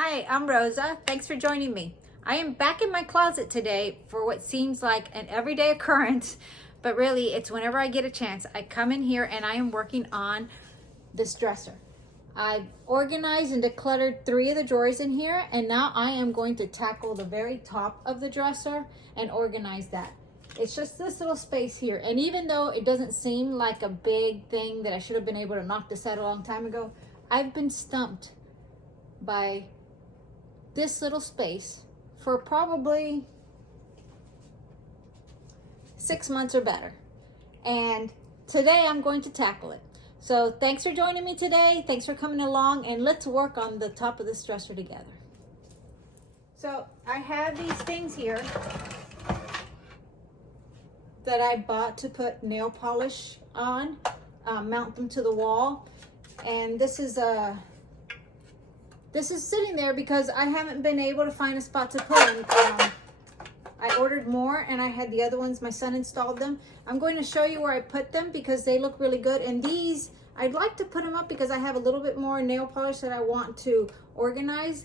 Hi, I'm Rosa. Thanks for joining me. I am back in my closet today for what seems like an everyday occurrence, but really it's whenever I get a chance. I come in here and I am working on this dresser. I've organized and decluttered 3 of the drawers in here, and now I am going to tackle the very top of the dresser and organize that. It's just this little space here, and even though it doesn't seem like a big thing that I should have been able to knock this out a long time ago, I've been stumped by this little space for probably 6 months or better. And today I'm going to tackle it. So thanks for joining me today. Thanks for coming along, and let's work on the top of this dresser together. So I have these things here that I bought to put nail polish on, mount them to the wall. And this is sitting there because I haven't been able to find a spot to put them. I ordered more and I had the other ones, my son installed them. I'm going to show you where I put them because they look really good. And these, I'd like to put them up because I have a little bit more nail polish that I want to organize,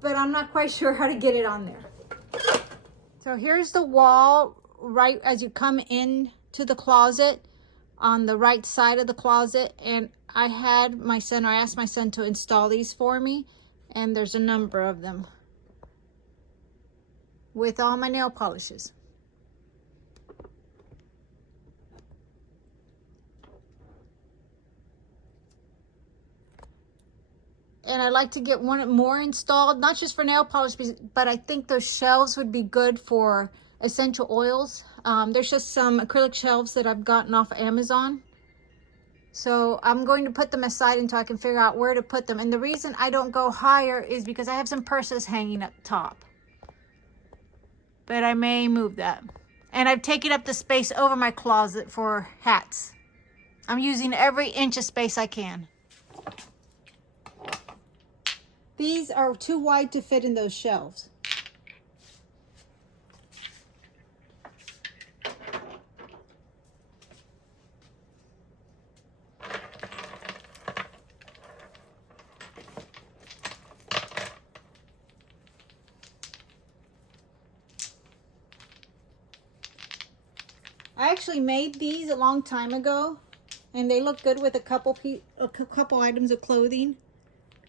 but I'm not quite sure how to get it on there. So here's the wall right as you come in to the closet, on the right side of the closet, and I asked my son to install these for me, and there's a number of them with all my nail polishes. And I'd like to get one more installed, not just for nail polish, but I think those shelves would be good for essential oils. There's just some acrylic shelves that I've gotten off of Amazon. So I'm going to put them aside until I can figure out where to put them. And the reason I don't go higher is because I have some purses hanging up top. But I may move that. And I've taken up the space over my closet for hats. I'm using every inch of space I can. These are too wide to fit in those shelves. I actually made these a long time ago, and they look good with a couple items of clothing.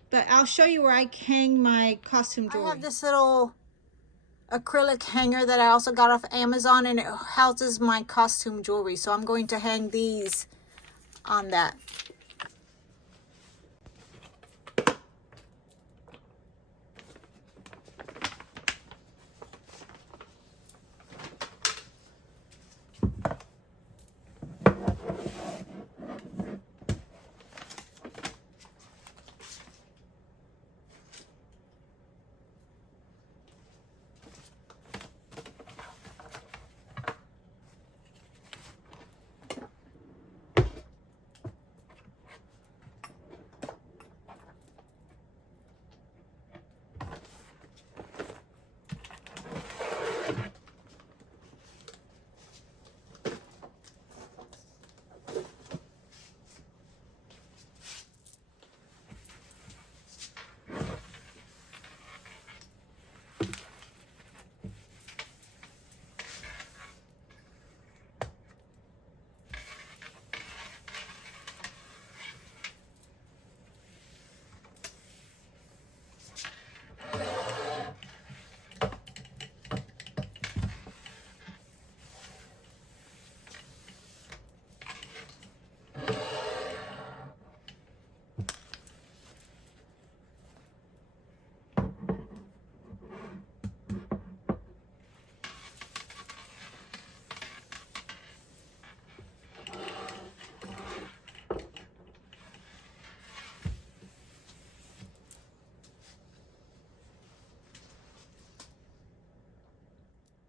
But I'll show you where I hang my costume jewelry. I have this little acrylic hanger that I also got off Amazon, and it houses my costume jewelry. So I'm going to hang these on that.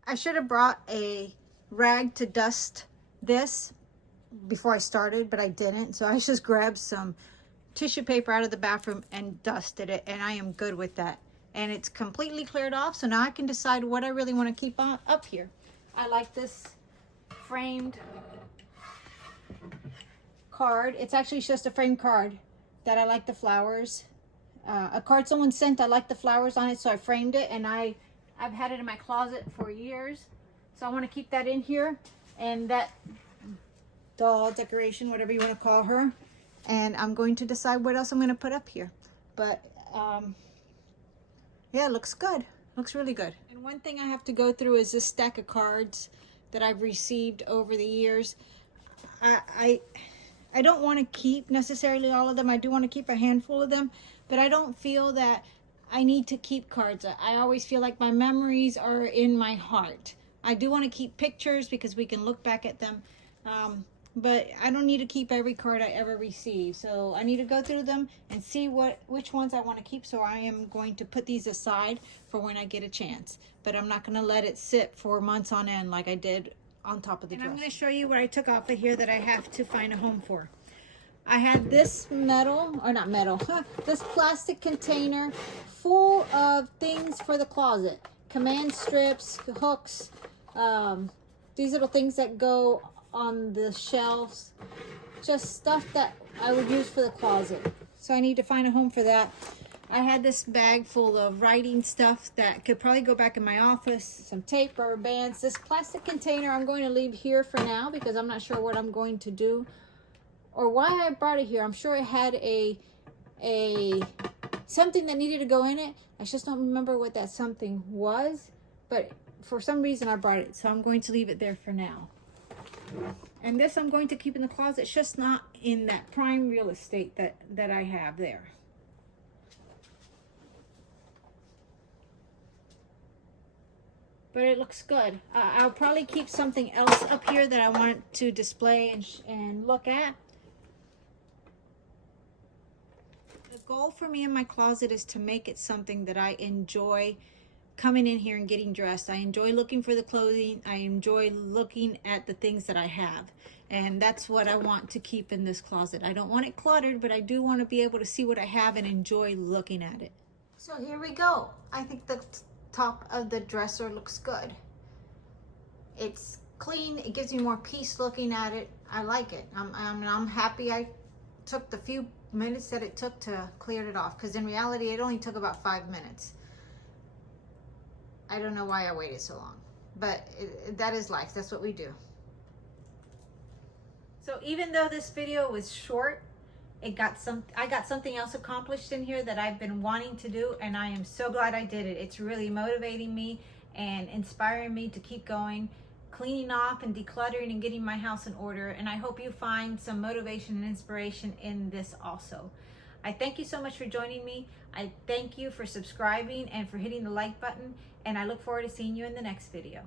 I should have brought a rag to dust this before I started, but I didn't. So I just grabbed some tissue paper out of the bathroom and dusted it, and I am good with that. And it's completely cleared off, so now I can decide what I really want to keep on up here. I like this framed card. It's actually just a framed card that I like the flowers a card someone sent. I like the flowers on it, so I framed it, and I've had it in my closet for years. So I want to keep that in here, and that doll decoration, whatever you want to call her. And I'm going to decide what else I'm going to put up here. But yeah, it looks good. Looks really good. And one thing I have to go through is this stack of cards that I've received over the years. I don't want to keep necessarily all of them. I do want to keep a handful of them, but I don't feel that I need to keep cards. I always feel like my memories are in my heart. I do want to keep pictures because we can look back at them. But I don't need to keep every card I ever receive. So I need to go through them and see which ones I want to keep. So I am going to put these aside for when I get a chance. But I'm not going to let it sit for months on end like I did on top of the dresser. And I'm going to show you what I took off of here that I have to find a home for. I had this this plastic container full of things for the closet. Command strips, hooks, these little things that go on the shelves, just stuff that I would use for the closet. So I need to find a home for that. I had this bag full of writing stuff that could probably go back in my office, some tape, rubber bands. This plastic container I'm going to leave here for now because I'm not sure what I'm going to do or why I brought it here. I'm sure it had a something that needed to go in it. I just don't remember what that something was, but for some reason I brought it, so I'm going to leave it there for now. And this I'm going to keep in the closet. It's just not in that prime real estate that I have there. But it looks good. I'll probably keep something else up here that I want to display and look at. The goal for me in my closet is to make it something that I enjoy coming in here and getting dressed. I enjoy looking for the clothing. I enjoy looking at the things that I have. And that's what I want to keep in this closet. I don't want it cluttered, but I do want to be able to see what I have and enjoy looking at it. So here we go. I think the top of the dresser looks good. It's clean. It gives me more peace looking at it. I like it. I'm happy I took the few minutes that it took to clear it off, because in reality it only took about 5 minutes. I don't know why I waited so long, but that is life. That's what we do. So even though this video was short, I got something else accomplished in here that I've been wanting to do, and I am so glad I did it. It's really motivating me and inspiring me to keep going, cleaning off and decluttering and getting my house in order. And I hope you find some motivation and inspiration in this also. I thank you so much for joining me. I thank you for subscribing and for hitting the like button, and I look forward to seeing you in the next video.